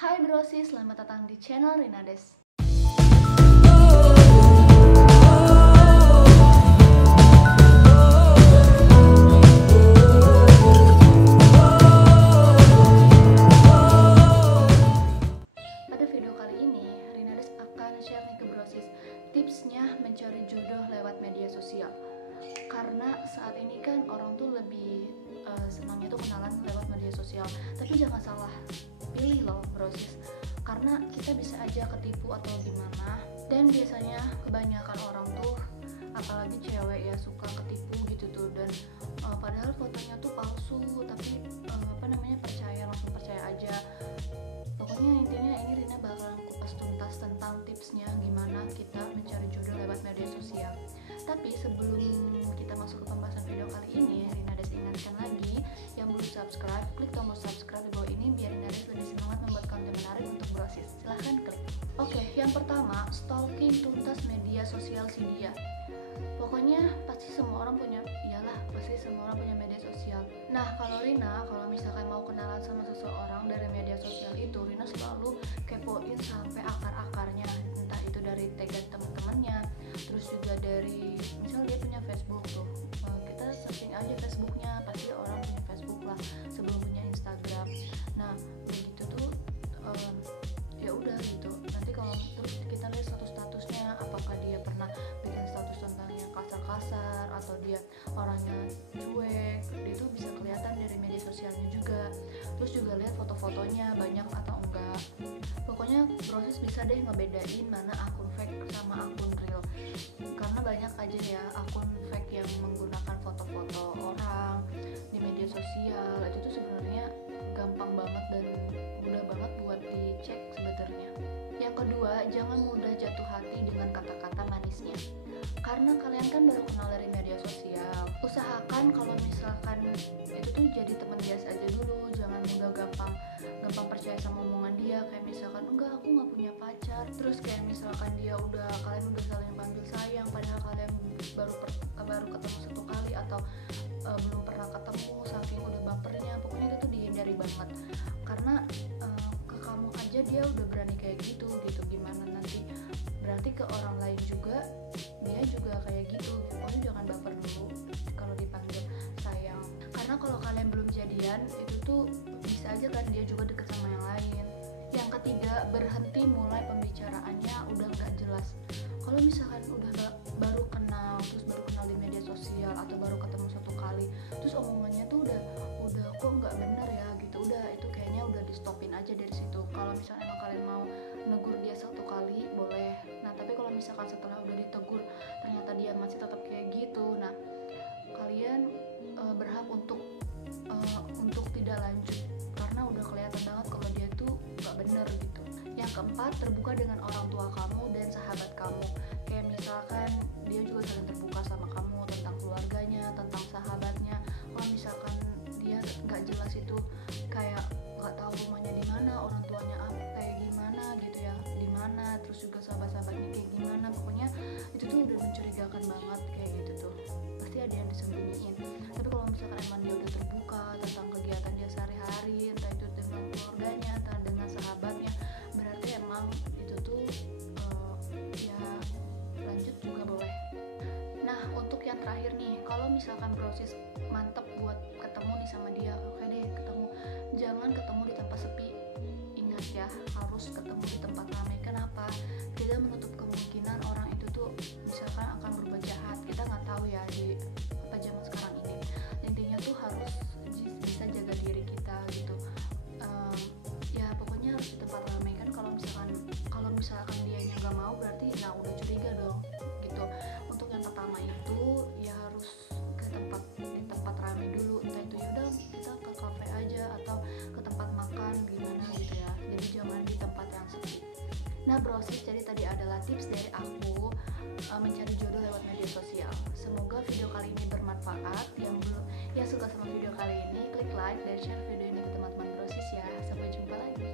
Hai Brosis, selamat datang di channel Rinades. Pada video kali ini, Rinades akan share nih ke Brosis tipsnya mencari jodoh lewat media sosial. Karena saat ini kan orang tuh lebih senangnya tuh kenalan lewat media sosial. Tapi jangan salah pilih loh Brosis, karena kita bisa aja ketipu atau gimana. Dan biasanya kebanyakan orang tuh, apalagi cewek ya, suka ketipu gitu tuh. Dan padahal fotonya tuh palsu, tapi langsung percaya aja. Pokoknya intinya ini Rina bakalan kupas tuntas tentang tipsnya gimana kita mencari jodoh lewat media sosial. Tapi sebelum kita masuk ke pembahasan video kali ini, Rinades ingatkan lagi yang belum subscribe, klik tombol subscribe di bawah ini biar Rinades lebih semangat membuat konten menarik untuk Brosis. Silahkan klik. Oke, yang pertama, stalking tuntas media sosial si dia. Pokoknya pasti semua orang punya media sosial. Nah, kalau misalkan mau kenalan sama seseorang dari media sosial itu, Rina selalu kepoin sampai akar-akarnya, entah itu dari tagnya teman-temannya, terus juga dari misal dia punya Facebook tuh, kita searching aja Facebooknya, pasti orang punya Facebook lah sebelum punya Instagram. Nah, begitu tuh ya udah gitu. Nanti kalau terus kita lihat statusnya, apakah dia pernah bikin status tentang yang kasar-kasar atau dia orangnya cuek, itu bisa kelihatan dari media sosialnya juga. Terus juga lihat foto-fotonya banyak atau enggak. Pokoknya Brosis bisa deh ngebedain mana akun fake sama akun real, karena banyak aja ya akun fake yang menggunakan foto-foto orang di media sosial. Itu tuh sebenarnya gampang banget dan mudah banget buat dicek sebenarnya. Yang kedua, jangan mudah jatuh hati dengan kata-kata manisnya. Karena kalian kan baru kenal dari media sosial, usahakan kalau misalkan itu tuh jadi teman biasa aja dulu. Jangan mudah gampang percaya sama omongan dia, kayak misalkan enggak, aku nggak punya pacar. Terus kayak misalkan kalian udah saling panggil sayang, padahal kalian baru ketemu satu kali atau belum pernah ketemu, saking udah bapernya. Pokoknya itu tuh dihindari banget, karena ke kamu aja dia udah berani kayak gitu, gimana nanti berarti ke orang lain juga dia juga kayak gitu. Pokoknya jangan baper dulu kalau dipanggil sayang, karena kalau kalian belum jadian itu tuh bisa aja kan dia juga deket sama yang lain. Yang ketiga, berhenti mulai pembicaraannya udah gak jelas. Kalau misalkan baru kenal di media sosial atau baru ketemu satu kali, terus omongannya tuh udah kok nggak bener ya gitu, udah itu kayaknya udah di stopin aja dari situ. Kalau misalnya emang kalian mau negur dia satu kali boleh, nah tapi kalau misalkan setelah udah ditegur ternyata dia masih tetap kayak gitu, nah kalian berhak untuk tidak lanjut, karena udah kelihatan banget kalau dia tuh nggak bener gitu. Yang keempat, terbuka dengan orang tua kamu dan sahabat kamu. Kayak misalkan dia juga saling terbuka sama kamu tentang keluarganya, tentang sahabatnya. Kalau misalkan dia nggak jelas itu, kayak nggak tahu rumahnya di mana, orang tuanya kayak gimana gitu ya, di mana, terus juga sahabat-sahabatnya kayak gimana, pokoknya itu tuh udah mencurigakan banget kayak gitu tuh. Pasti ada yang disembunyiin. Tapi kalau misalkan emang dia udah terbuka tentang kegiatan dia sehari-hari, entah itu dengan keluarganya, entah dengan sahabatnya, berarti emang itu tuh ya lanjut juga boleh. Nah, untuk yang terakhir nih, kalau misalkan Brosis mantep buat ketemu nih sama dia, oke deh ketemu, jangan ketemu di tempat sepi. Ingat ya, harus ketemu di tempat ramai. Kenapa? Tidak menutup kemungkinan orang itu tuh misalkan akan berbuat jahat. Kita nggak tahu ya di zaman sekarang ini. Intinya tuh harus bisa jaga diri kita gitu. Ya pokoknya harus di tempat ramai kan. Kalau misalkan dia nggak mau, berarti nah udah curiga dong gitu. Untuk yang pertama itu ya harus di tempat ramai dulu, entah itu yaudah kita ke kafe aja atau ke tempat makan gimana gitu ya, jadi jangan di tempat yang sepi. Nah Brosis, jadi tadi adalah tips dari aku mencari jodoh lewat media sosial. Semoga video kali ini bermanfaat. Yang suka sama video kali ini, klik like dan share video ini ke teman-teman Brosis ya. Sampai jumpa lagi.